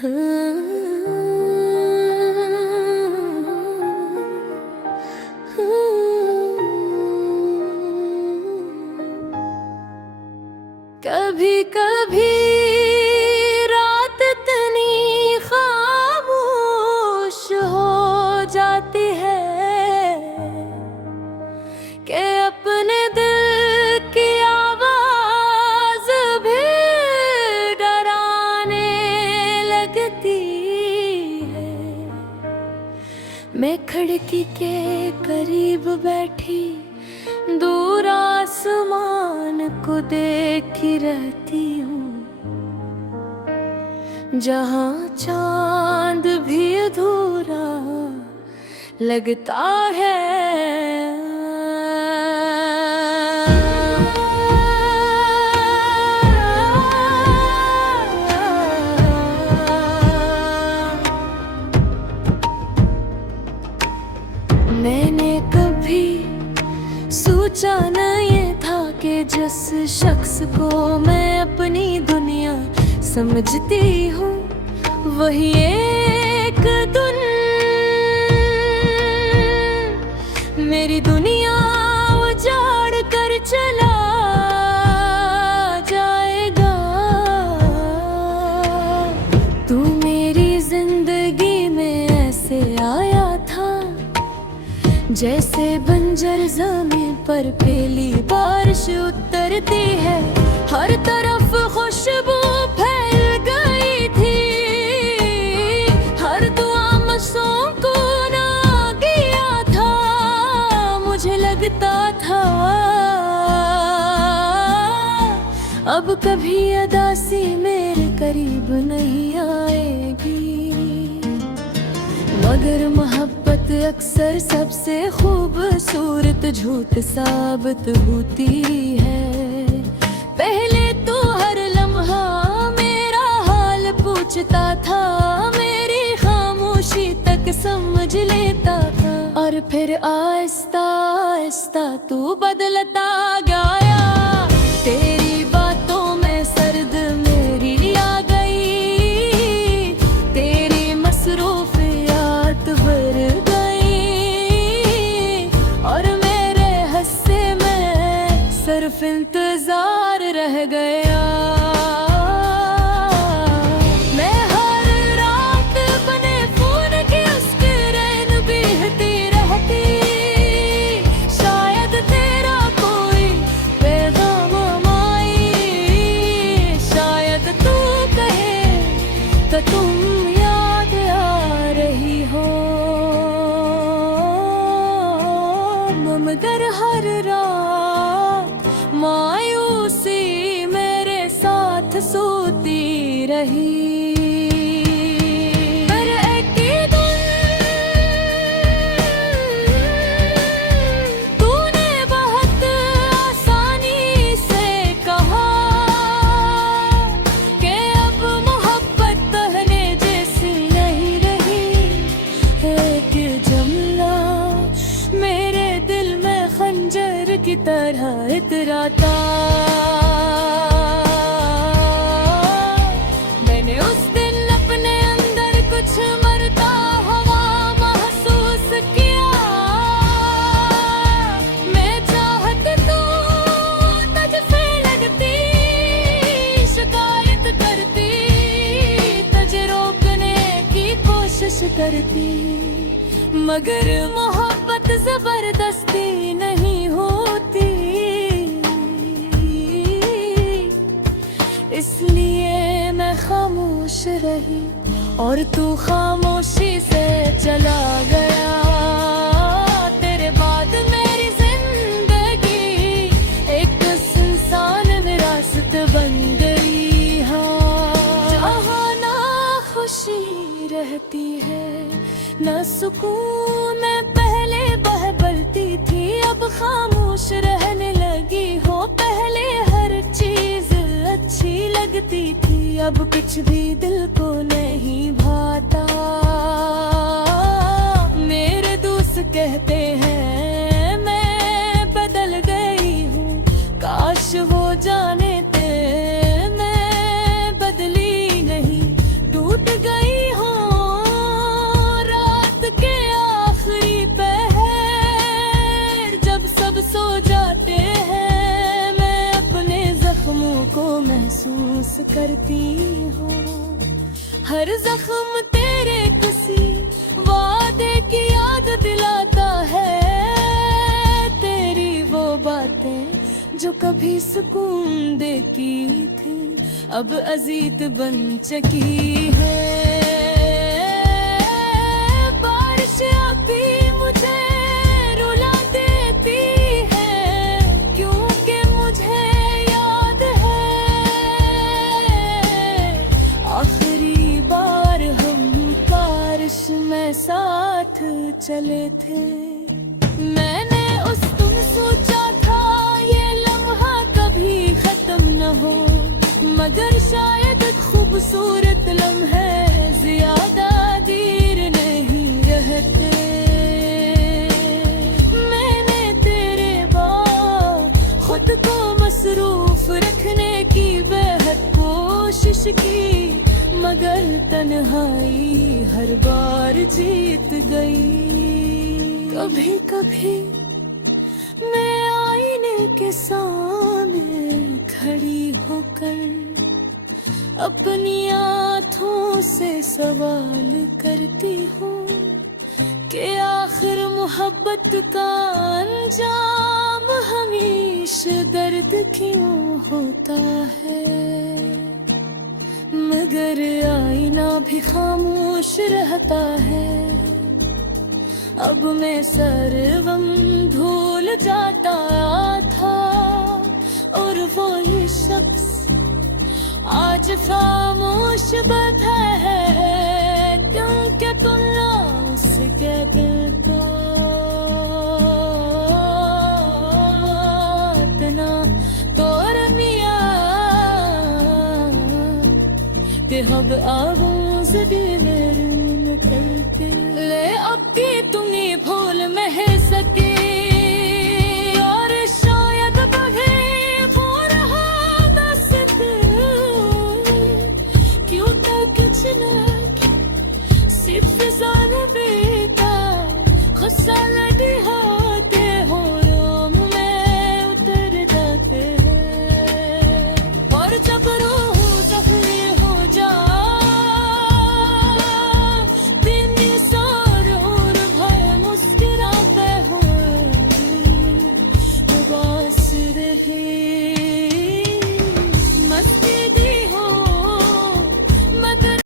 कभी कभी रात इतनी खामोश हो जाती है कि अपने दिल की आवाज भी डराने लगती है। मैं खिड़की के करीब बैठी दूर आसमान को देखी रहती हूँ, जहाँ चांद भी अधूरा लगता है। मैंने कभी सोचा न ये था कि जिस शख्स को मैं अपनी दुनिया समझती हूँ वही एक दिन मेरी दुनिया उजाड़ कर चला जाएगा। तू मेरी जिंदगी में ऐसे आया था जैसे बंजर ज़मीन पर पहली बारिश उतरती है। हर तरफ खुशबू फैल गई थी, हर दुआ मसूकून आ गया था। मुझे लगता था अब कभी अदासी मेरे करीब नहीं आएगी, मगर मोहब्बत अक्सर सबसे खूबसूरत झूठ साबित होती है। पहले तो हर लम्हा मेरा हाल पूछता था, मेरी खामोशी तक समझ लेता था, और फिर आहिस्ता आहिस्ता तू बदलता गया। तेरी बातों में सर्द मेरी आ गई, तेरी मसरूफियात बढ़ गई, और मेरे हस्से में सिर्फ इंतजार रह गया। मैं हर रात बने फोन की उसके रैन बहती रहती, शायद तेरा कोई पैगाम आई, शायद तू कहे तो तुम याद आ रही हो। मगर हर रात मायूसी मेरे साथ सोती रही। पर एक दिन तूने बहुत आसानी से कहा कि अब मोहब्बत पहले जैसी नहीं रही। एक जुमला मेरे दिल में खंजर की तरह इतराता। मैंने उस दिन अपने अंदर कुछ मरता हुआ महसूस किया। मैं चाहती तो तुझसे लगती, शिकायत करती, तुझे रोकने की कोशिश करती, मगर मोहब्बत जबरदस्ती नहीं होती। इसलिए मैं खामोश रही और तू खामोशी से चला गया। तेरे बाद मेरी जिंदगी एक सुनसान विरासत बन गई। हाँ, जहाँ ना खुशी रहती है ना सुकून। मैं पहले बहबलती थी, अब खामोश रहने लगी हो। पहले हर चीज अच्छी लगती थी, अब कुछ भी दिल को नहीं भाता। मेरे दोस्त कहते हैं मैं बदल गई हूँ, काश वो जाने थे मैं बदली नहीं, टूट गई करती हूँ। हर जख्म तेरे किसी वादे की याद दिलाता है। तेरी वो बातें जो कभी सुकून देती थी अब अजीत बन चुकी है। बारिश अभी मुझे रुला देती है क्योंकि मुझे याद है आखिरी बार हम बारिश में साथ चले थे। मैंने उस दिन सोचा था ये लम्हा कभी खत्म न हो, मगर शायद खूबसूरत लम्हे ज्यादा देर नहीं रहते। मैंने तेरे बाद खुद को मसरूफ रखने की बेहद कोशिश की, मगर तन्हाई हर बार जीत गई। कभी कभी मैं आईने के सामने खड़ी होकर अपनी आँखों से सवाल करती हूँ कि आखिर मोहब्बत का अंजाम हमेशा दर्द क्यों होता है। मगर आईना भी खामोश रहता है। अब मैं सर्वम भूल जाता था और वो ये शख्स आज खामोश बैठा है क्योंकि तुमने उसके दिल को इतना तोड़ दिया कि अब आवाज़ दिल निकलती। ले अब भी तुम्हें भूल में सके और शायद कभी वो रहा बस क्यों तक सिर्फ जान बेटा खुशा लड़ी हो